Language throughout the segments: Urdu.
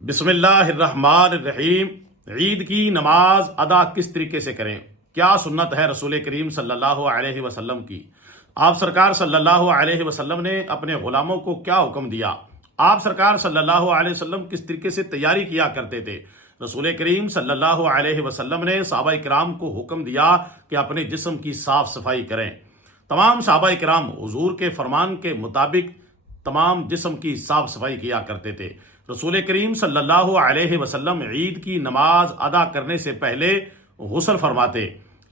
بسم اللہ الرحمن الرحیم۔ عید کی نماز ادا کس طریقے سے کریں؟ کیا سنت ہے رسول کریم صلی اللہ علیہ وسلم کی؟ آپ سرکار صلی اللہ علیہ وسلم نے اپنے غلاموں کو کیا حکم دیا؟ آپ سرکار صلی اللہ علیہ وسلم کس طریقے سے تیاری کیا کرتے تھے؟ رسول کریم صلی اللہ علیہ وسلم نے صحابہ کرام کو حکم دیا کہ اپنے جسم کی صاف صفائی کریں۔ تمام صحابہ کرام حضور کے فرمان کے مطابق تمام جسم کی صاف صفائی کیا کرتے تھے۔ رسول کریم صلی اللہ علیہ وسلم عید کی نماز ادا کرنے سے پہلے غسل فرماتے۔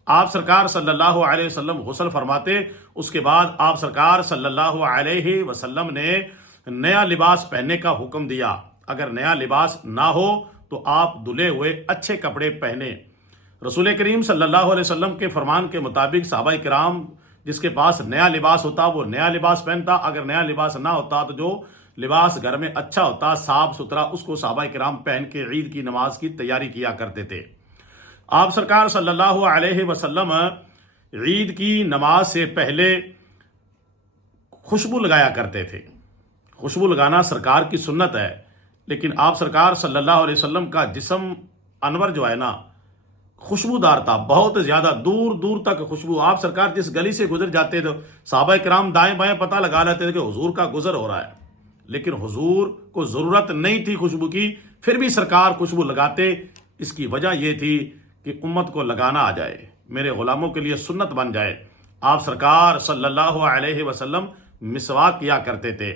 آپ سرکار صلی اللہ علیہ وسلم غسل فرماتے، اس کے بعد آپ سرکار صلی اللہ علیہ وسلم نے نیا لباس پہننے کا حکم دیا۔ اگر نیا لباس نہ ہو تو آپ دھلے ہوئے اچھے کپڑے پہنے۔ رسول کریم صلی اللہ علیہ وسلم کے فرمان کے مطابق صحابہ کرام جس کے پاس نیا لباس ہوتا وہ نیا لباس پہنتا، اگر نیا لباس نہ ہوتا تو جو لباس گھر میں اچھا ہوتا صاف ستھرا اس کو صحابہ کرام پہن کے عید کی نماز کی تیاری کیا کرتے تھے۔ آپ سرکار صلی اللہ علیہ وسلم عید کی نماز سے پہلے خوشبو لگایا کرتے تھے۔ خوشبو لگانا سرکار کی سنت ہے، لیکن آپ سرکار صلی اللہ علیہ وسلم کا جسم انور جو ہے نا خوشبودار تھا، بہت زیادہ دور دور تک خوشبو۔ آپ سرکار جس گلی سے گزر جاتے تھے صحابہ کرام دائیں بائیں پتہ لگا لیتے تھے کہ حضور کا گزر ہو رہا ہے، لیکن حضور کو ضرورت نہیں تھی خوشبو کی، پھر بھی سرکار خوشبو لگاتے۔ اس کی وجہ یہ تھی کہ امت کو لگانا آ جائے، میرے غلاموں کے لیے سنت بن جائے۔ آپ سرکار صلی اللہ علیہ وسلم مسواک کیا کرتے تھے،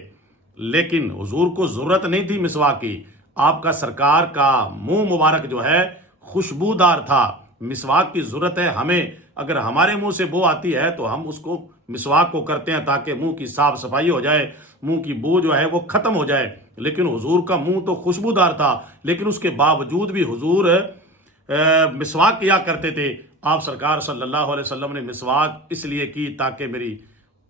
لیکن حضور کو ضرورت نہیں تھی مسواک کی۔ آپ کا سرکار کا منہ مبارک جو ہے خوشبودار تھا۔ مسواک کی ضرورت ہے ہمیں، اگر ہمارے منہ سے بو آتی ہے تو ہم اس کو مسواک کو کرتے ہیں تاکہ منہ کی صاف صفائی ہو جائے، منہ کی بو جو ہے وہ ختم ہو جائے۔ لیکن حضور کا منہ تو خوشبودار تھا، لیکن اس کے باوجود بھی حضور مسواک کیا کرتے تھے۔ آپ سرکار صلی اللہ علیہ وسلم نے مسواک اس لیے کی تاکہ میری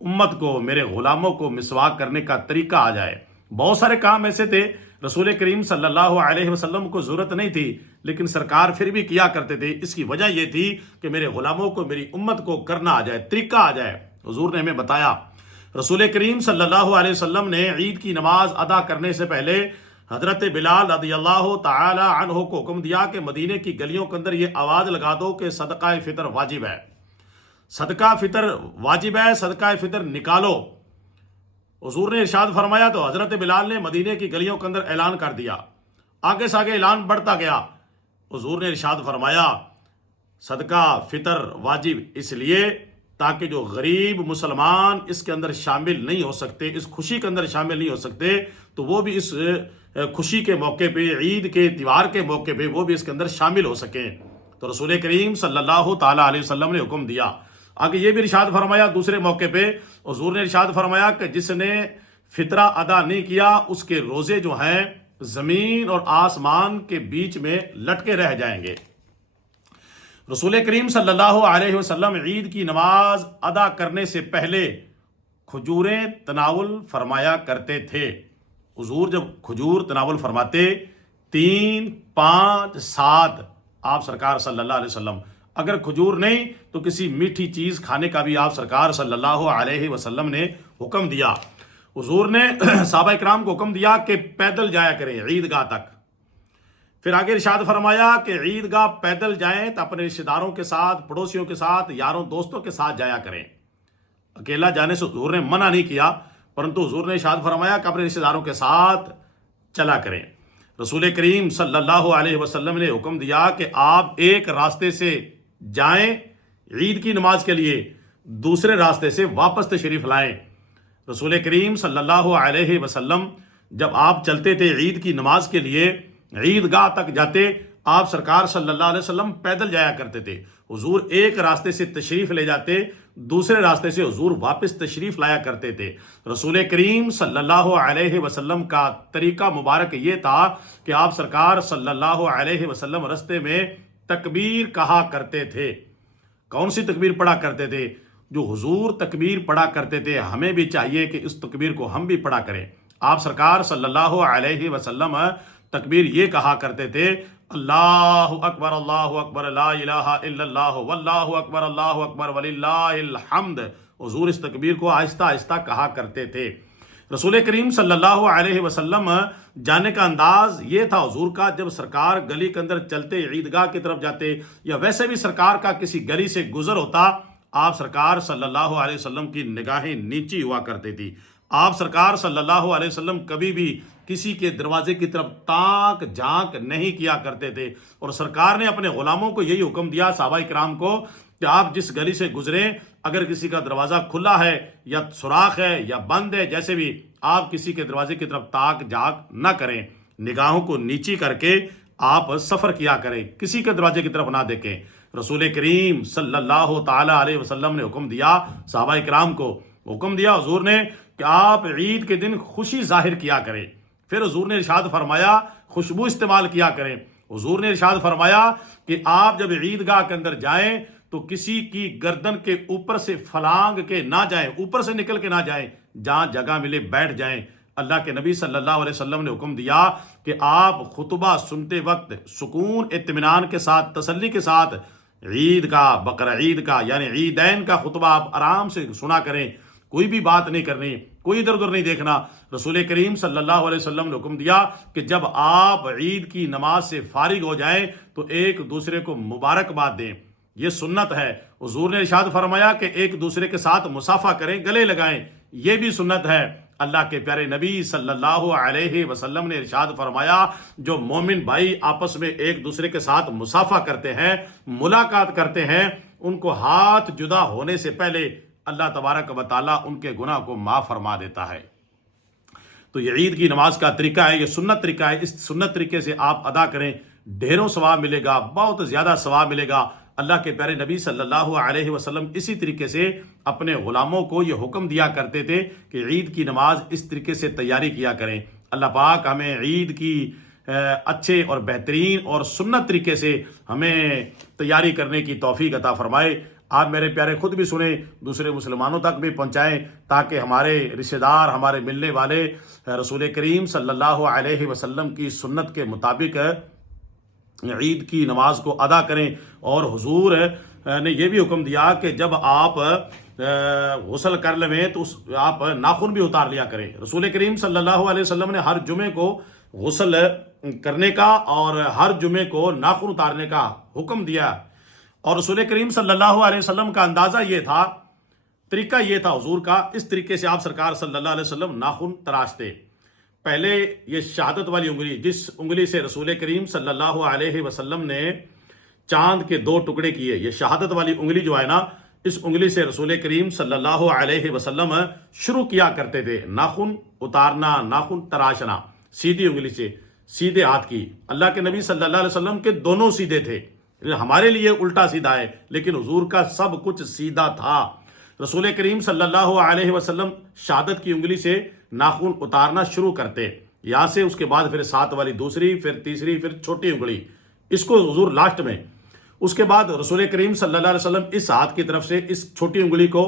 امت کو، میرے غلاموں کو مسواک کرنے کا طریقہ آ جائے۔ بہت سارے کام ایسے تھے رسول کریم صلی اللہ علیہ وسلم کو ضرورت نہیں تھی، لیکن سرکار پھر بھی کیا کرتے تھے۔ اس کی وجہ یہ تھی کہ میرے غلاموں کو، میری امت کو کرنا آ جائے، طریقہ آ جائے۔ حضور نے ہمیں بتایا، رسول کریم صلی اللہ علیہ وسلم نے عید کی نماز ادا کرنے سے پہلے حضرت بلال رضی اللہ تعالی عنہ کو حکم دیا کہ مدینے کی گلیوں کے اندر یہ آواز لگا دو کہ صدقہ فطر واجب ہے، صدقہ فطر واجب ہے، صدقہ فطر نکالو۔ حضور نے ارشاد فرمایا تو حضرت بلال نے مدینے کی گلیوں کے اندر اعلان کر دیا۔ آگے سے آگے اعلان بڑھتا گیا۔ حضور نے ارشاد فرمایا صدقہ فطر واجب اس لیے تاکہ جو غریب مسلمان اس کے اندر شامل نہیں ہو سکتے، اس خوشی کے اندر شامل نہیں ہو سکتے، تو وہ بھی اس خوشی کے موقع پہ، عید کے تہوار کے موقع پہ وہ بھی اس کے اندر شامل ہو سکیں۔ تو رسول کریم صلی اللہ تعالی علیہ وسلم نے حکم دیا۔ آگے یہ بھی ارشاد فرمایا دوسرے موقع پہ، حضور نے ارشاد فرمایا کہ جس نے فطرہ ادا نہیں کیا اس کے روزے جو ہیں زمین اور آسمان کے بیچ میں لٹکے رہ جائیں گے۔ رسول کریم صلی اللہ علیہ وسلم عید کی نماز ادا کرنے سے پہلے کھجوریں تناول فرمایا کرتے تھے۔ حضور جب کھجور تناول فرماتے 3، 5، 7 آپ سرکار صلی اللہ علیہ وسلم، اگر کھجور نہیں تو کسی میٹھی چیز کھانے کا بھی آپ سرکار صلی اللہ علیہ وسلم نے حکم دیا۔ حضور نے صحابہ کرام کو حکم دیا کہ پیدل جایا کریں عیدگاہ تک۔ پھر آگے ارشاد فرمایا کہ عیدگاہ پیدل جائیں تو اپنے رشتہ داروں کے ساتھ، پڑوسیوں کے ساتھ، یاروں دوستوں کے ساتھ جایا کریں۔ اکیلا جانے سے حضور نے منع نہیں کیا، پرنتو حضور نے ارشاد فرمایا کہ اپنے رشتہ داروں کے ساتھ چلا کریں۔ رسول کریم صلی اللہ علیہ وسلم نے حکم دیا کہ آپ ایک راستے سے جائیں عید کی نماز کے لیے، دوسرے راستے سے واپس تشریف لائیں۔ رسول کریم صلی اللہ علیہ وسلم جب آپ چلتے تھے عید کی نماز کے لیے، عیدگاہ تک جاتے، آپ سرکار صلی اللہ علیہ وسلم پیدل جایا کرتے تھے۔ حضور ایک راستے سے تشریف لے جاتے، دوسرے راستے سے حضور واپس تشریف لایا کرتے تھے۔ رسول کریم صلی اللہ علیہ وسلم کا طریقہ مبارک یہ تھا کہ آپ سرکار صلی اللہ علیہ وسلم راستے میں تکبیر کہا کرتے تھے۔ کون سی تکبیر پڑھا کرتے تھے؟ جو حضور تکبیر پڑھا کرتے تھے، ہمیں بھی چاہیے کہ اس تکبیر کو ہم بھی پڑھا کریں۔ آپ سرکار صلی اللہ علیہ وسلم تکبیر یہ کہا کرتے تھے، اللہ اکبر لا الہ الا اللہ واللہ اکبر وللہ الحمد۔ حضور اس تکبیر کو آہستہ آہستہ کہا کرتے تھے۔ رسول کریم صلی اللہ علیہ وسلم جانے کا انداز یہ تھا حضور کا، جب سرکار گلی کے اندر چلتے عیدگاہ کی طرف جاتے یا ویسے بھی سرکار کا کسی گلی سے گزر ہوتا، آپ سرکار صلی اللہ علیہ وسلم کی نگاہیں نیچی ہوا کرتی تھی۔ آپ سرکار صلی اللہ علیہ وسلم کبھی بھی کسی کے دروازے کی طرف تاک جھانک نہیں کیا کرتے تھے، اور سرکار نے اپنے غلاموں کو یہی حکم دیا، صحابہ کرام کو، کہ آپ جس گلی سے گزریں اگر کسی کا دروازہ کھلا ہے یا سوراخ ہے یا بند ہے، جیسے بھی، آپ کسی کے دروازے کی طرف تاک جھانک نہ کریں، نگاہوں کو نیچی کر کے آپ سفر کیا کریں، کسی کے دروازے کی طرف نہ دیکھیں۔ رسول کریم صلی اللہ تعالی علیہ وسلم نے حکم دیا، صحابہ کرام کو حکم دیا حضور نے کہ آپ عید کے دن خوشی ظاہر کیا کریں۔ پھر حضور نے ارشاد فرمایا خوشبو استعمال کیا کریں۔ حضور نے ارشاد فرمایا کہ آپ جب عیدگاہ کے اندر جائیں تو کسی کی گردن کے اوپر سے پھلانگ کے نہ جائیں، اوپر سے نکل کے نہ جائیں، جہاں جگہ ملے بیٹھ جائیں۔ اللہ کے نبی صلی اللہ علیہ وسلم نے حکم دیا کہ آپ خطبہ سنتے وقت سکون اطمینان کے ساتھ، تسلی کے ساتھ عید کا، بقر عید کا یعنی عیدین کا خطبہ آپ آرام سے سنا کریں، کوئی بھی بات نہیں کرنی، کوئی ادھر ادھر نہیں دیکھنا۔ رسول کریم صلی اللہ علیہ وسلم نے حکم دیا کہ جب آپ عید کی نماز سے فارغ ہو جائیں تو ایک دوسرے کو مبارکباد دیں، یہ سنت ہے۔ حضور نے ارشاد فرمایا کہ ایک دوسرے کے ساتھ مصافحہ کریں، گلے لگائیں، یہ بھی سنت ہے۔ اللہ کے پیارے نبی صلی اللہ علیہ وسلم نے ارشاد فرمایا جو مومن بھائی آپس میں ایک دوسرے کے ساتھ مصافحہ کرتے ہیں، ملاقات کرتے ہیں، ان کو ہاتھ جدا ہونے سے پہلے اللہ تبارک و تعالیٰ ان کے گناہ کو معاف فرما دیتا ہے۔ تو یہ عید کی نماز کا طریقہ ہے، یہ سنت طریقہ ہے، اس سنت طریقے سے آپ ادا کریں، ڈھیروں ثواب ملے گا، بہت زیادہ ثواب ملے گا۔ اللہ کے پیارے نبی صلی اللہ علیہ وسلم اسی طریقے سے اپنے غلاموں کو یہ حکم دیا کرتے تھے کہ عید کی نماز اس طریقے سے تیاری کیا کریں۔ اللہ پاک ہمیں عید کی اچھے اور بہترین اور سنت طریقے سے ہمیں تیاری کرنے کی توفیق عطا فرمائے۔ آپ میرے پیارے خود بھی سنیں، دوسرے مسلمانوں تک بھی پہنچائیں، تاکہ ہمارے رشتہ دار، ہمارے ملنے والے رسول کریم صلی اللہ علیہ وسلم کی سنت کے مطابق عید کی نماز کو ادا کریں۔ اور حضور نے یہ بھی حکم دیا کہ جب آپ غسل کر لیں تو آپ ناخن بھی اتار لیا کریں۔ رسول کریم صلی اللہ علیہ وسلم نے ہر جمعے کو غسل کرنے کا اور ہر جمعے کو ناخن اتارنے کا حکم دیا، اور رسول کریم صلی اللہ علیہ وسلم کا اندازہ یہ تھا، طریقہ یہ تھا حضور کا، اس طریقے سے آپ سرکار صلی اللہ علیہ وسلم ناخن تراشتے۔ پہلے یہ شہادت والی انگلی، جس انگلی سے رسول کریم صلی اللہ علیہ وسلم نے چاند کے 2 ٹکڑے کیے، یہ شہادت والی انگلی جو ہے نا، اس انگلی سے رسول کریم صلی اللہ علیہ وسلم شروع کیا کرتے تھے ناخن اتارنا، ناخن تراشنا، سیدھی انگلی سے، سیدھے ہاتھ کی۔ اللہ کے نبی صلی اللہ علیہ وسلم کے دونوں سیدھے تھے، ہمارے لیے الٹا سیدھا ہے، لیکن حضور کا سب کچھ سیدھا تھا۔ رسول کریم صلی اللہ علیہ وسلم شہادت کی انگلی سے ناخن اتارنا شروع کرتے، یہاں سے، اس کے بعد پھر 7 والی دوسری، پھر تیسری، پھر چھوٹی انگلی، اس کو حضور لاسٹ میں، اس کے بعد رسول کریم صلی اللہ علیہ وسلم اس ہاتھ کی طرف سے اس چھوٹی انگلی کو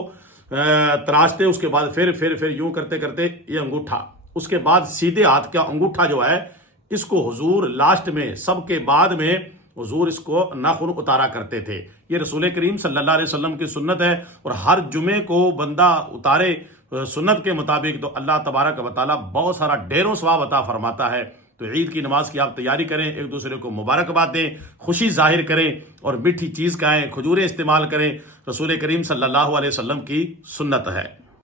تراشتے، اس کے بعد پھر یوں کرتے کرتے یہ انگوٹھا، اس کے بعد سیدھے ہاتھ کا انگوٹھا جو ہے اس کو حضور لاسٹ میں، سب کے بعد میں حضور اس کو ناخن اتارا کرتے تھے۔ یہ رسول کریم صلی اللہ علیہ وسلم کی سنت ہے، اور ہر جمعے کو بندہ اتارے سنت کے مطابق تو اللہ تبارک و تعالیٰ بہت سارا ڈھیروں ثواب عطا فرماتا ہے۔ تو عید کی نماز کی آپ تیاری کریں، ایک دوسرے کو مبارکباد دیں، خوشی ظاہر کریں، اور میٹھی چیز کھائیں، کھجوریں استعمال کریں، رسول کریم صلی اللہ علیہ وسلم کی سنت ہے۔